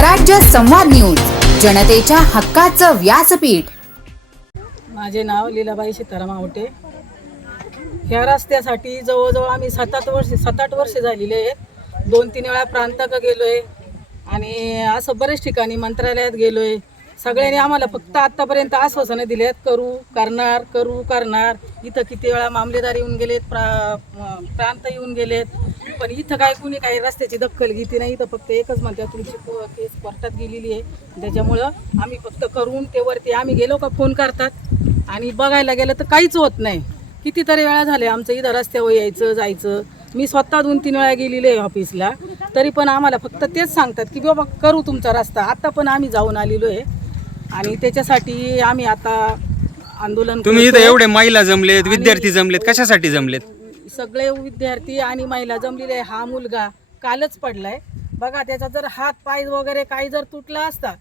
स्वराज्य संवाद न्यूज जनतेच्या हक्काचं व्यासपीठ. माझे नाव लीलाबाई सीताराम आवटे. ह्या रस्त्यासाठी जवळजवळ आम्ही सात आठ वर्ष सात आठ वर्ष झालेले आहेत. दोन तीन वेळा प्रांतक गेलो आहे आणि असं बरेच ठिकाणी मंत्रालयात गेलो आहे सगळ्यांनी आम्हाला फक्त आत्तापर्यंत आश्वासनं दिलेत आहेत करू करणार करू करणार. इथं किती वेळा मामलेदार येऊन गेलेत प्रा प्रांत येऊन गेलेत. पण इथं काय कुणी काही रस्त्याची दखल घेतली नाही इथं फक्त एकच म्हणतात तुमची केस कोर्टात गेलेली आहे. त्याच्यामुळं आम्ही फक्त करून ते वरती आम्ही गेलो का फोन करतात. आणि बघायला गेलं तर काहीच होत नाही. कितीतरी वेळा झाले आमचं इथं रस्त्यावर यायचं जायचं. मी स्वतः दोन तीन वेळा गेलेले आहे ऑफिसला. तरी पण आम्हाला फक्त तेच सांगतात की बाबा करू तुमचा रस्ता. आता पण आम्ही जाऊन आलेलो आहे. आणि त्याच्यासाठी आम्ही आता आंदोलन तुम्ही इथं. एवढे महिला जमलेत विद्यार्थी जमलेत कशासाठी जमलेत? सगळे विद्यार्थी आणि महिला जमलेले आहे. हा मुलगा कालच पडलाय. बघा त्याचा जर हात पाय वगैरे काही जर तुटला असता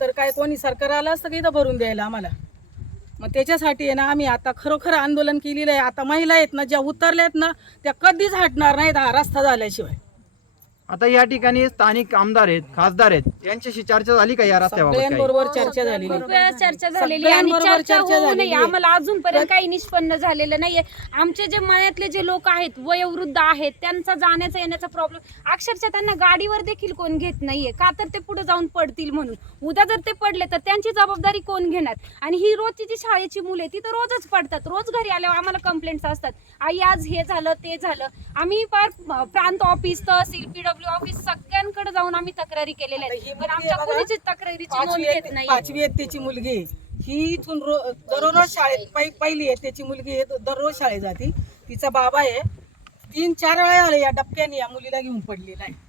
तर काय कोणी सरकार आलं असतं की इथं भरून द्यायला आम्हाला? मग त्याच्यासाठी आहे ना आम्ही आता खरोखर आंदोलन केलेलं आहे. आता महिला आहेत ना ज्या उतरल्या आहेत ना त्या कधीच हटणार नाहीत हा रस्ता झाल्याशिवाय. आता या ठिकाणी स्थानिक आमदार आहेत खासदार आहेत. यांच्याशी चर्चा झाली का या रस्त्याबाबत काही? सगळ्यांबरोबर चर्चा खूप वेळा चर्चा झालेली आहे आणि सगळ्यांबरोबर चर्चा चर्चा होऊ झालेली नये आहे. आम्हाला अजूनपर्यंत काही निष्पन्न झालेलं नाहीये. आमचे जे मनातले जे लोक आहेत वयोवृद्ध आहेत त्यांचा जाण्याचा येण्याचा प्रॉब्लेम अक्षरशः त्यांना गाडीवर देखील कोण घेत नाहीये. का तर ते पुढे जाऊन पडतील म्हणून. उद्या जर ते पडले तर त्यांची जबाबदारी कोण घेणार? आणि ही रोजची जी शाळेची मुले ती तर रोजच पडतात. रोज घरी आल्यावर आम्हाला कंप्लेंट्स असतात. आई आज हे झालं ते झालं. आम्ही फार प्रांत ऑफिस तहसील पीडब्ल्यू ऑफिस सगळ्यांकडे जाऊन आम्ही तक्रारी केलेल्या आता ही आहेत. पण मुलगी आमच्या आहे बघा, कोणीची तक्रारीची नोंद पाचवी घेत नाही पाचवी इयत्तेची मुलगी ही इथून रो- दररोज शाळेत पहि- पहिली मुलगी आहे तो दररोज शाळेत जाती. तिचा बाबा आहे. तीन चार वेळा आले या डबक्याने या मुलीला घेऊन पडलेला आहे.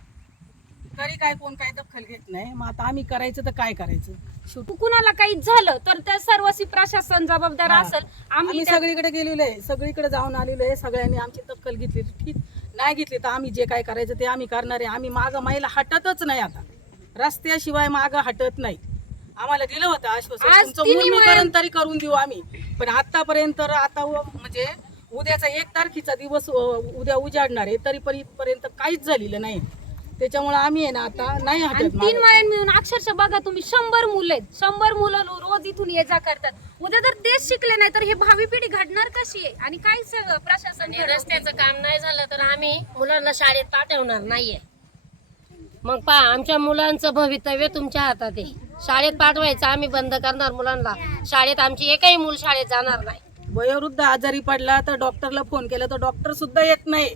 तरी काय कोण काय दखल घेत नाही. मग आता आम्ही करायचं तर काय करायचं? शेवटी कुणाला काही झालं तर त्या सर्वस्वी प्रशासन जबाबदार हा. असेल. आम्ही आम्ही त्या- सगळीकडे गेलेलो आहे. सगळीकडे जाऊन आलेलो आहे. सगळ्यांनी आमची दखल घेतली ठीक. नाही घेतली तर आम्ही जे काय करायचं ते आम्ही करणार आहे. आम्ही मागं महिला हटतच नाही आता. रस्त्याशिवाय मागं हटत नाही. आम्हाला दिलं होतं आश्वासन. तुमचं तरी करून देऊ आम्ही. पण आतापर्यंत आता म्हणजे उद्याचा एक तारखेचा दिवस उद्या उजाडणार आहे. तरी पण इथपर्यंत काहीच झालेलं नाही. त्याच्यामुळे आम्ही आहे ना आता नाही आणि हटत तीन मागं. मिळून अक्षरशः बघा तुम्ही शंभर मुलं आहेत. शंभर मुलं रोज इथून ये जा करतात. उद्या जर देश शिकले नाही तर हे भावी पिढी घडणार कशी आहे? आणि काय सगळं प्रशासन आणि? रस्त्याचं काम नाही झालं तर आम्ही मुलांना शाळेत पाठवणार नाहीये. मग पहा आमच्या मुलांचं भवितव्य तुमच्या हातात आहे. शाळेत पाठवायचं आम्ही बंद करणार मुलांना. शाळेत आमची एकही मूल शाळेत जाणार नाही. वयोवृद्ध आजारी पडला तर डॉक्टरला फोन केला तर डॉक्टर सुद्धा येत नाही.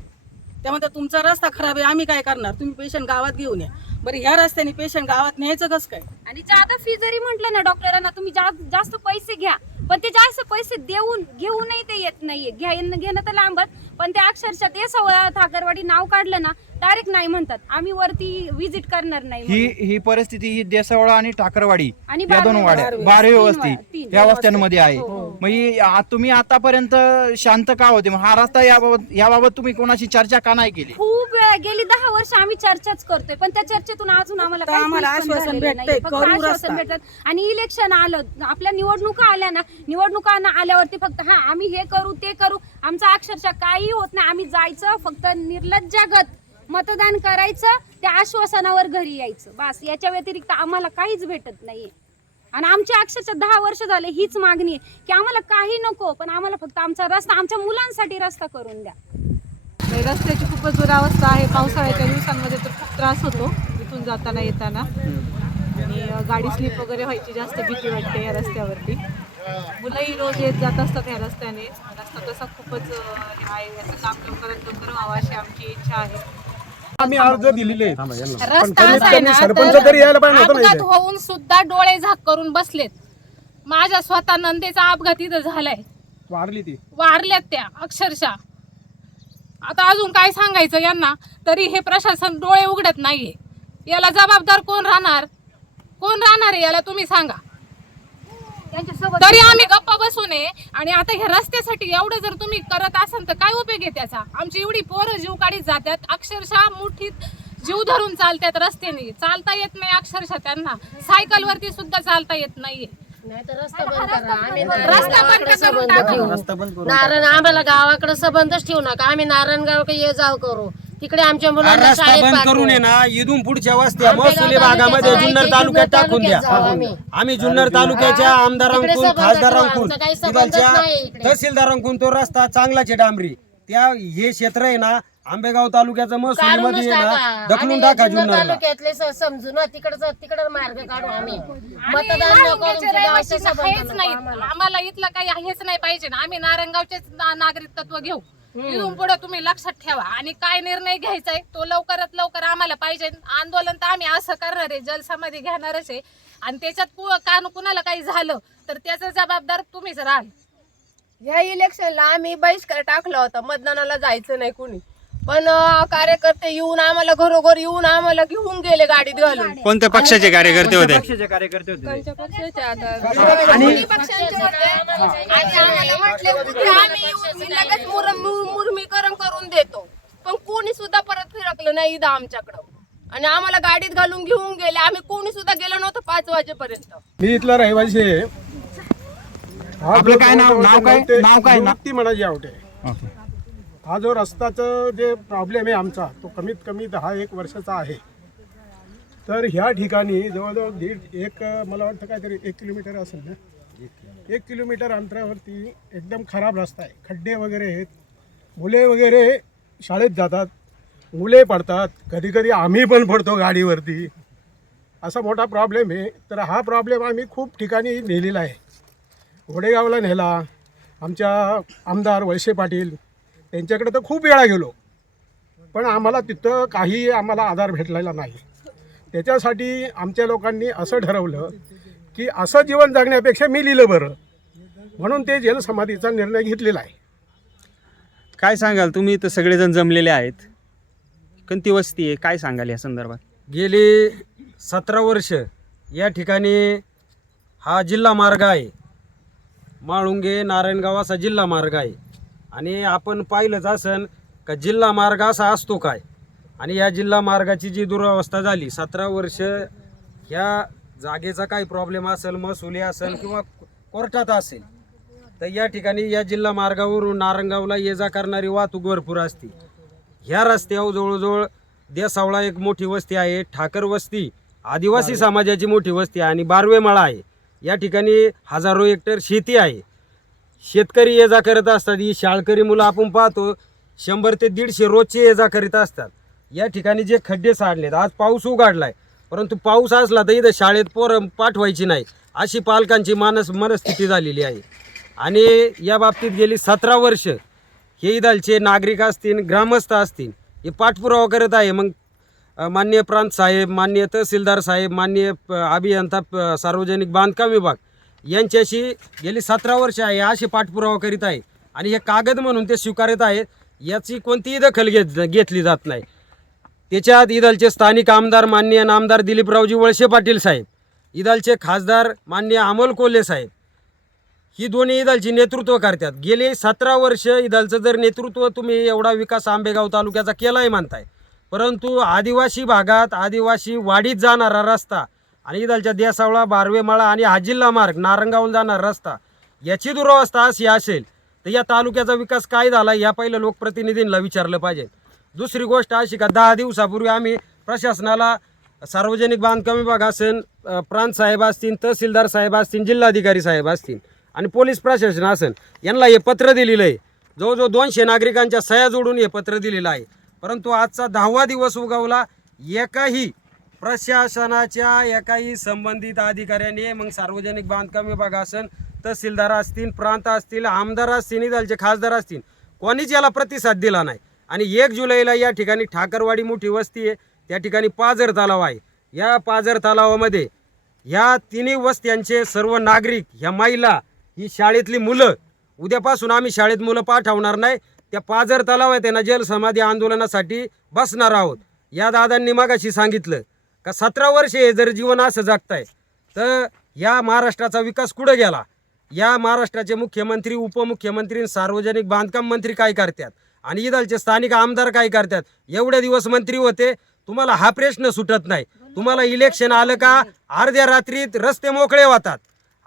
त्यामध्ये तुमचा रस्ता खराब आहे आम्ही काय करणार? तुम्ही पेशंट गावात घेऊन या. बरं ह्या रस्त्याने पेशंट गावात न्यायचं कसं काय? आणि जादा फी जरी म्हटलं ना डॉक्टरांना तुम्ही जा- जास्त पैसे घ्या. पण ते जास्त पैसे देऊन घेऊनही ते येत नाहीये. घ्यायन घेणं तर लांबच. पण ते अक्षरशः ते सवय ठाकरवाडी नाव काढलं ना डायरेक्ट नाही म्हणतात. आम्ही वरती विजिट करणार नाही ही म्हणून. ही परिस्थिती ही देसावळा आणि ठाकरवाडी आणि या दोन बारवे- वाड्या बारवे. बारवे तीन वस्ती तीन. या वस्त्यांमध्ये आहे. हो, हो. मग ही आ- तुम्ही आतापर्यंत शांत का होते? मग हा रस्ता याबाबत याबाबत तुम्ही कोणाशी चर्चा का नाही केली? खूप वेळा गेली दहा वर्ष आम्ही चर्चाच करतोय. पण त्या चर्चेतून अजून आम्हाला फक्त काहीच आम्हाला निष्पन्न आश्वासन झालेलं भेटतंय, नाहीये. फक्त करू आश्वासन रस्ता. भेटतात. आणि इलेक्शन आलं आपल्या निवडणुका आल्या ना निवडणुका ना आल्यावरती फक्त हा आम्ही हे करू ते करू. आमचं अक्षरशः काही होत नाही. आम्ही जायचं फक्त निर्लज्जागत मतदान करायचं त्या आश्वासनावर घरी यायचं. बस याच्या व्यतिरिक्त आम्हाला काहीच भेटत नाहीये. आणि आमची अक्षरशः दहा वर्ष झाले हीच मागणी आहे की आम्हाला काही नको पण आम्हाला फक्त आमचा रस्ता आमच्या मुलांसाठी रस्ता करून द्या. नाही, रस्त्याची खूपच दुरावस्था आहे. पावसाळ्याच्या दिवसांमध्ये तर खूप त्रास होतो. इथून जाताना येताना. आणि गाडी स्लिप वगैरे व्हायची जास्त भीती वाटते या रस्त्यावरती. मुलंही रोज येत जात असतात या रस्त्याने. रस्ता तसा खूपच हे आहे. याचं काम लवकरात लवकर व्हावं अशी आमची इच्छा आहे. आम्ही अर्ज दिलेले आहेत. पण रस्ता असा आहे ना, सरपंच तर तरी यायला पाहिजे होतं ना अपघात. होऊन सुद्धा डोळे झाक करून बसलेत. माझ्या स्वतः नंदेचा अपघात इथं झालाय. वारली ती. वारल्यात त्या अक्षरशः. आता अजून काय सांगायचं यांना? तरी हे प्रशासन डोळे उघडत नाहीये. याला जबाबदार कोण राहणार? कोण राहणार आहे याला तुम्ही सांगा. तरी आम्ही गप्पा बसू नये. आणि आता ह्या रस्त्यासाठी एवढं जर तुम्ही करत असाल तर काय उपयोग आहे त्याचा? आमची एवढी पोरं जीव काढीत जातात. अक्षरशः मुठीत जीव धरून चालतात रस्त्याने. चालता येत नाही अक्षरशः त्यांना. सायकल वरती सुद्धा चालता येत नाहीये. नाही तर रस्ता बंद करा. आम्ही रस्ता बंद गावाकडे करून संबंध टाकू. ठेवू नारायण आम्हाला गावाकडे संबंधच ठेवू नका. आम्ही नारायणगाव ये जाव करू. तिकडे आमच्या हा मुलांना रस्ता शाळेत बंद. करून आहे ना इथून पुढच्या वस्त्या आंबेगाव महसुली भागामध्ये जुन्नर जायचं, तालुक्यात जुन्नर टाकून द्या तालुक्यात जाऊ आम्ही. आम्ही जुन्नर तालुक्याच्या तिकडे आमदारांकडून खासदारांकडून आमचा काही संबंधच तिथलच्या नाही इकडे. तहसीलदारांकडून तो रस्ता चांगलाच आहे डांबरी त्या हे क्षेत्र आहे ना आंबेगाव तालुक्याचं काढूनच आहे टाका. ना ढकलून आम्ही टाका जुन्नर जुन्नरला तालुक्यातले स- समजू ना तिकडचं तिकडं मार्ग काढू आम्ही मतदान नारायणगावचे गावचे संबंध हेच नको नाही आम्हाला. आम्हाला इथलं काही हेच नाही पाहिजे ना आम्ही नारायणगावचेच ना- नागरिकत्व घेऊ इथून पुढे तुम्ही लक्षात ठेवा. आणि काय निर्णय घ्यायचा आहे तो लवकरात लवकर आम्हाला पाहिजे. आंदोलन तर आम्ही असं करणार आहे जलसमाधी घेणारच आहे. आणि त्याच्यात कु- कान कुणाला काही झालं तर त्याचा जबाबदार तुम्हीच राहाल. ह्या इलेक्शनला आम्ही बहिष्कार टाकला होता. मतदानाला जायचं नाही कुणी. पण अं, कार्यकर्ते येऊन आम्हाला घरोघर येऊन आम्हाला घेऊन गेले गाडीत घालून. कोणत्या पक्षाचे कार्यकर्ते होते? पक्षाचे कार्यकर्ते होते? ते? पक्षाचे आता. आणि पक्षांचे होते आणि आम्हाला म्हटले होते की आम्ही येऊन मी लगेच मुर- मु- मुर्मीकरण करून देतो. पण कोणी सुद्धा परत फिरकलं नाही इथं आमच्याकडं. आणि आम्हाला गाडीत घालून घेऊन गेले. आम्ही कोणी सुद्धा गेलो नव्हतं पाच वाजेपर्यंत. मी इथला रहिवासी आहे. हा आपलं काय नाव- नाव काय? नाव काय? निवृत्ती म्हणाजी आवटे ओके. हा जो रस्ताचं जे प्रॉब्लेम आहे आमचा तो कमीत कमी दहा एक वर्षाचा आहे. तर ह्या ठिकाणी जवळजवळ दीड एक मला वाटतं काहीतरी एक किलोमीटर असेल ना? एक किलोमीटर अंतरावरती एकदम खराब रस्ता आहे. खड्डे वगैरे आहेत. मुले वगैरे शाळेत जातात. मुले पडतात. कधी कधी आम्ही पण पडतो गाडीवरती. असा मोठा प्रॉब्लेम आहे. तर हा प्रॉब्लेम आम्ही खूप ठिकाणी नेलेला आहे. घोडेगावला नेला. आमच्या आमदार वळसे पाटील त्यांच्याकडे तर खूप वेळा गेलो. पण आम्हाला तिथं काही आम्हाला आधार भेटलेला नाही. त्याच्यासाठी आमच्या लोकांनी असं ठरवलं की असं जीवन जगण्यापेक्षा मी लिहिलं बरं. म्हणून ते जलसमाधीचा निर्णय घेतलेला आहे. काय सांगाल? तुम्ही तर सगळेजण जमलेले आहेत. कोणती वस्ती आहे? काय सांगाल या संदर्भात? गेली सतरा वर्ष या ठिकाणी हा जिल्हा मार्ग आहे. माळुंगे नारायणगाव असा जिल्हा मार्ग आहे. आणि आपण पाहिलंच असन का जिल्हा मार्ग असा असतो काय? आणि या जिल्हा मार्गाची जी दुरावस्था झाली सतरा वर्ष ह्या जागेचा काही प्रॉब्लेम असेल महसुली असेल किंवा कोर्टात असेल तर या ठिकाणी या जिल्हा मार्गावरून नारंगावला ये जा करणारी वाहतूक भरपूर असते. ह्या रस्त्यावर जवळजवळ देसावळा एक मोठी वस्ती आहे ठाकर वस्ती आदिवासी समाजाची मोठी वस्ती आहे आणि बारवे माळा आहे. या ठिकाणी हजारो हेक्टर शेती आहे. शेतकरी ये जा करत असतात ही शाळकरी मुलं आपण पाहतो शंभर ते दीडशे रोजचे ये जा करीत असतात. या ठिकाणी जे खड्डे साडलेत आज पाऊस उघडलाय परंतु पाऊस असला तर इथं शाळेत पोरं पाठवायची नाही अशी पालकांची मानस मनस्थिती झालेली आहे. आणि या बाबतीत गेली सतरा वर्ष हे इदालचे नागरिक असतील ग्रामस्थ असतील हे पाठपुरावा करत आहे. मग मान्य माननीय प्रांत साहेब मान्य तहसीलदार साहेब माननीय प- अभियंता प- सार्वजनिक बांधकाम विभाग यांच्याशी गेली सतरा वर्ष आहे असे पाठपुरावा करीत आहे. आणि हे कागद म्हणून ते स्वीकारत आहेत याची कोणतीही दखल घेत घेतली जात नाही. त्याच्यात इदलचे स्थानिक आमदार माननीय नामदार दिलीपरावजी वळसे पाटील साहेब इदलचे खासदार माननीय अमोल कोल्हे साहेब ही दोन्ही इदलची नेतृत्व करतात. गेले सतरा वर्ष इदलचं जर नेतृत्व तुम्ही एवढा विकास आंबेगाव तालुक्याचा केलाय मानताय परंतु आदिवासी भागात आदिवासी वाढीत जाणारा रस्ता आणि इदलच्या देसावळा बारवेमाळा आणि हा जिल्हा मार्ग नारंगावून जाणारा रस्ता याची दुरावस्था अशी असेल तर या तालुक्याचा विकास काय झाला या पहिलं लोकप्रतिनिधींना विचारलं पाहिजे. दुसरी गोष्ट अशी का दहा दिवसापूर्वी आम्ही प्रशासनाला सार्वजनिक बांधकाम विभाग असेल प्रांत साहेब असतील तहसीलदार साहेब असतील जिल्हाधिकारी साहेब असतील आणि पोलीस प्रशासन असेल यांना हे पत्र दिलेलं आहे. जवळजवळ दोनशे नागरिकांच्या सह्या जोडून हे पत्र दिलेलं आहे. परंतु आजचा दहावा दिवस उगवला एकाही प्रशासनाच्या एकाही संबंधित अधिकाऱ्याने मग सार्वजनिक बांधकाम विभाग असेल तहसीलदार असतील प्रांत असतील आमदार असतील निदलचे खासदार असतील कोणीच याला प्रतिसाद दिला नाही. आणि एक जुलैला या ठिकाणी ठाकरवाडी मोठी वस्ती आहे त्या ठिकाणी पाझर तलाव आहे. या पाझर तलावामध्ये ह्या तिन्ही वस्त्यांचे सर्व नागरिक ह्या महिला ही शाळेतली मुलं उद्यापासून आम्ही शाळेत मुलं पाठवणार नाही. त्या पाझर तलाव आहे त्यांना जलसमाधी आंदोलनासाठी बसणार आहोत. या दादांनी मागाशी सांगितलं का सतरा वर्षे हे जर जीवन असं जगताय तर या महाराष्ट्राचा विकास कुठं गेला? या महाराष्ट्राचे मुख्यमंत्री उपमुख्यमंत्री सार्वजनिक बांधकाम मंत्री काय करतात? आणि इदालचे स्थानिक आमदार काय करतात? एवढे दिवस मंत्री होते तुम्हाला हा प्रश्न सुटत नाही. तुम्हाला इलेक्शन आलं का अर्ध्या रात्रीत रस्ते मोकळे होतात.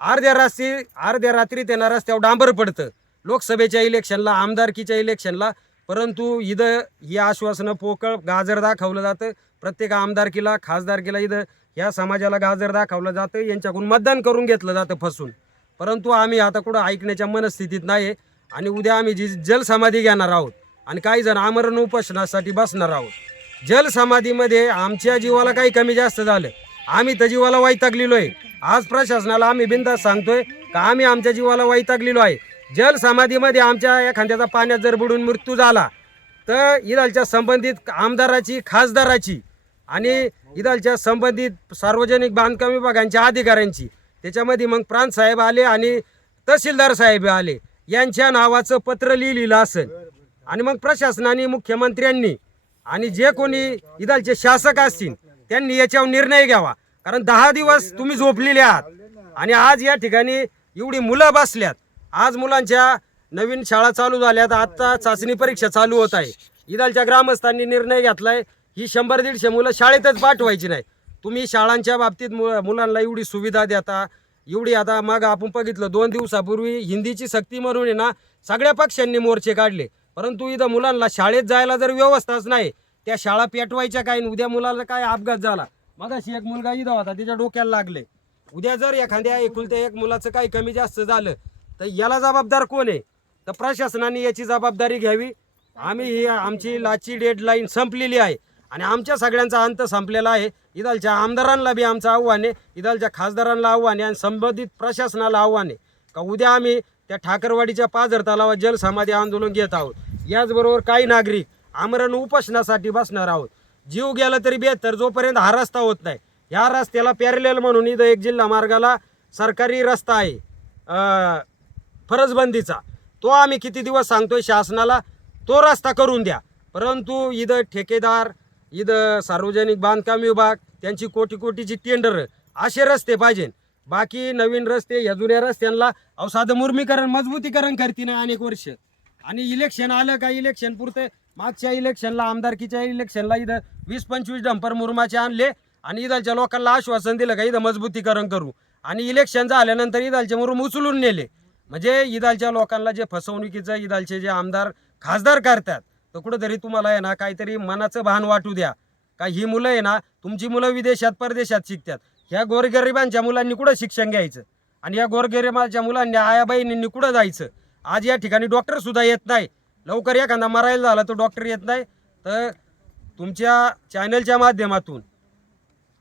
अर्ध्या रात्री अर्ध्या रात्री त्यांना रस्त्यावर डांबर पडतं. लोकसभेच्या इलेक्शनला आमदारकीच्या इलेक्शनला परंतु इथं ही आश्वासनं पोकळ गाजर दाखवलं जातं. प्रत्येक आमदारकीला खासदारकीला इथं या समाजाला गाजर दाखवलं जातं. यांच्याकडून मतदान करून घेतलं जातं फसून. परंतु आम्ही आता कुठं ऐकण्याच्या मनस्थितीत नाही आहे आणि उद्या आम्ही जी जलसमाधी घेणार आहोत आणि काही जण आमरण उपोषणासाठी बसणार आहोत. जलसमाधीमध्ये आमच्या जीवाला काही कमी जास्त झालं. आम्ही तर जीवाला वैतागलेलो आहे. आज प्रशासनाला आम्ही बिंदास सांगतोय का आम्ही आमच्या जीवाला वैतागलेलो आहे. जलसमाधीमध्ये आमच्या एखाद्याचा पाण्यात जर बुडून मृत्यू झाला तर इदालच्या संबंधित आमदाराची खासदाराची आणि इदालच्या संबंधित सार्वजनिक बांधकाम विभागांच्या अधिकाऱ्यांची त्याच्यामध्ये मग प्रांतसाहेब आले आणि तहसीलदार साहेब आले यांच्या नावाचं पत्र लिहिलेलं असेल. आणि मग प्रशासनाने मुख्यमंत्र्यांनी आणि जे कोणी इदालचे शासक असतील त्यांनी याच्यावर निर्णय घ्यावा. कारण दहा दिवस तुम्ही झोपलेले आहात आणि आज या ठिकाणी एवढी मुलं बसल्यात. आज मुलांच्या नवीन शाळा चालू झाल्यात. आता चाचणी परीक्षा चालू होत आहे. इदालच्या ग्रामस्थांनी निर्णय घेतलाय ही शंभर दीडशे मुलं शाळेतच पाठवायची नाही. तुम्ही शाळांच्या बाबतीत मु मुलांना एवढी सुविधा देता. एवढी आता मग आपण बघितलं दोन दिवसापूर्वी हिंदीची सक्ती म्हणून आहे ना सगळ्या पक्षांनी मोर्चे काढले. परंतु इथं मुलांना शाळेत जायला जर व्यवस्थाच नाही त्या शाळा पेटवायच्या काय उद्या मुलाला काय अपघात झाला? मगाशी एक मुलगा इथं होता त्याच्या डोक्याला लागले. उद्या जर एखाद्या एकुलत्या एक मुलाचं काही कमी जास्त झालं तर याला जबाबदार कोण आहे? तर प्रशासनाने याची जबाबदारी घ्यावी. आम्ही ही आमची लाची डेडलाईन संपलेली आहे. आणि आमच्या सगळ्यांचा अंत संपलेला आहे. इदालच्या आमदारांना बी आमचं आव्हान आहे. इदालच्या खासदारांना आव्हान आहे आणि संबंधित प्रशासनाला आव्हान आहे. का उद्या आम्ही त्या ठाकरवाडीच्या पाझर तलावात जलसमाधी आंदोलन घेत आहोत. याचबरोबर काही नागरिक आमरण उपोषणासाठी बसणार आहोत. जीव गेला तरी बेहतर जोपर्यंत हा रस्ता होत नाही. ह्या रस्त्याला पॅरेलेल म्हणून इथं एक जिल्हा मार्गाला सरकारी रस्ता आहे. फरजबंदीचा तो आम्ही किती दिवस सांगतोय शासनाला तो रस्ता करून द्या. परंतु इथं ठेकेदार इथं सार्वजनिक बांधकाम विभाग त्यांची कोटी कोटीची टेंडर असे रस्ते पाहिजे बाकी नवीन रस्ते ह्या जुन्या रस्त्यांना अहो मुर्मीकरण मजबूतीकरण करतील ना अनेक वर्ष. आणि इलेक्शन आलं का इलेक्शन पुरतं मागच्या इलेक्शनला आमदारकीच्या इलेक्शनला इथं वीस पंचवीस डंपर मुरमाचे आणले आणि इदालच्या लोकांना आश्वासन दिलं का इथं मजबूतीकरण करू. आणि इलेक्शन झाल्यानंतर इदालचे मुरुम उचलून नेले. म्हणजे इदालच्या लोकांना जे फसवणुकीचं इदालचे जे आमदार खासदार करतात तर कुठंतरी तुम्हाला आहे ना काहीतरी मनाचं भान वाटू द्या. का ही मुलं आहे ना तुमची मुलं विदेशात परदेशात शिकतात. ह्या गोरगरिबांच्या मुलांनी कुठं शिक्षण घ्यायचं? आणि या गोरगरिबांच्या मुलांनी आयाबाईंनी कुठं जायचं? आज या ठिकाणी डॉक्टरसुद्धा येत नाही. लवकर एखादा मरायला झाला तर डॉक्टर येत नाही. तर तुमच्या चॅनलच्या माध्यमातून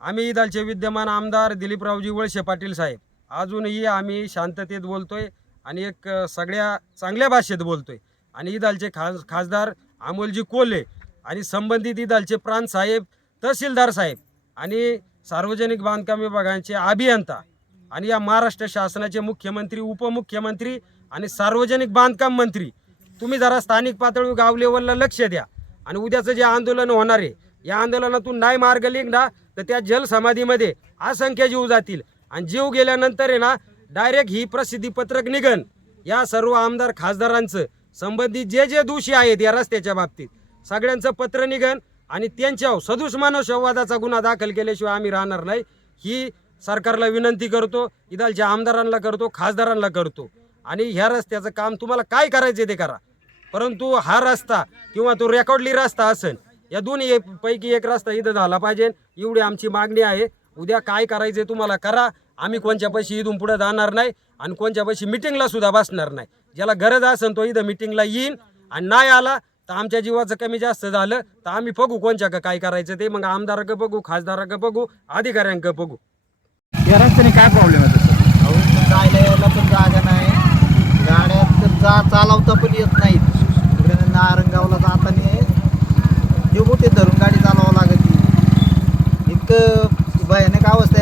आम्ही इदालचे विद्यमान आमदार दिलीपरावजी वळसे पाटील साहेब अजूनही आम्ही शांततेत बोलतोय. आणि एक सगळ्या चांगल्या भाषेत बोलतोय. आणि इदालचे खास खासदार अमोलजी कोल्हे आणि संबंधित इदालचे प्रांत साहेब तहसीलदार साहेब आणि सार्वजनिक बांधकाम विभागांचे अभियंता आणि या महाराष्ट्र शासनाचे मुख्यमंत्री उपमुख्यमंत्री आणि सार्वजनिक बांधकाम मंत्री. तुम्ही जरा स्थानिक पातळीवर गाव लेवलला लक्ष द्या आणि उद्याचं जे आंदोलन होणार आहे या आंदोलनातून नाही मार्ग निघणार तर त्या जलसमाधीमध्ये असंख्य जीव जातील. आणि जीव गेल्यानंतर आहे ना डायरेक्ट ही प्रसिद्धी पत्रक निघन. या सर्व आमदार खासदारांचं संबंधित जे जे दोषी आहेत या रस्त्याच्या बाबतीत सगळ्यांचं पत्र निघन आणि त्यांच्यावर सदोष मानव संवादाचा गुन्हा दाखल केल्याशिवाय आम्ही राहणार नाही. ही सरकारला विनंती करतो इदालच्या आमदारांना करतो खासदारांना करतो. आणि ह्या रस्त्याचं काम तुम्हाला काय करायचं ते करा. परंतु हा रस्ता किंवा तो रेकॉर्डली रस्ता असेल या दोन्ही एक- पैकी एक रस्ता इथं झाला पाहिजे. एवढी आमची मागणी आहे. उद्या काय करायचे तुम्हाला करा. आम्ही कोणच्या पैशी इथून पुढे जाणार नाही आणि कोणच्या पैशी मिटिंगला सुद्धा बसणार नाही. ज्याला गरज असेल तो इथं मिटिंगला येईन आणि नाही आला तर आमच्या जीवाचं कमी जास्त झालं तर आम्ही बघू कोणच्या का काय करायचं ते. मग आमदाराकडे बघू खासदाराकडे बघू अधिकाऱ्यांकडे बघू. या रस्त्याने काय प्रॉब्लेम आहे तसं? अहो इथं जायला यायला पण जागा नाही. गाड्या तर जा चालवता पण येत नाहीत इकडे नारंगावला जाताना हे मोठे धरून गाडी चालवावं लागत. इतकं भयानक अवस्था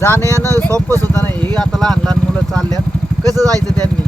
जाणं येणं सोपं सुद्धा नाही. हे आता लहान लहान मुलं चालल्यात. कसं जायचं त्यांनी?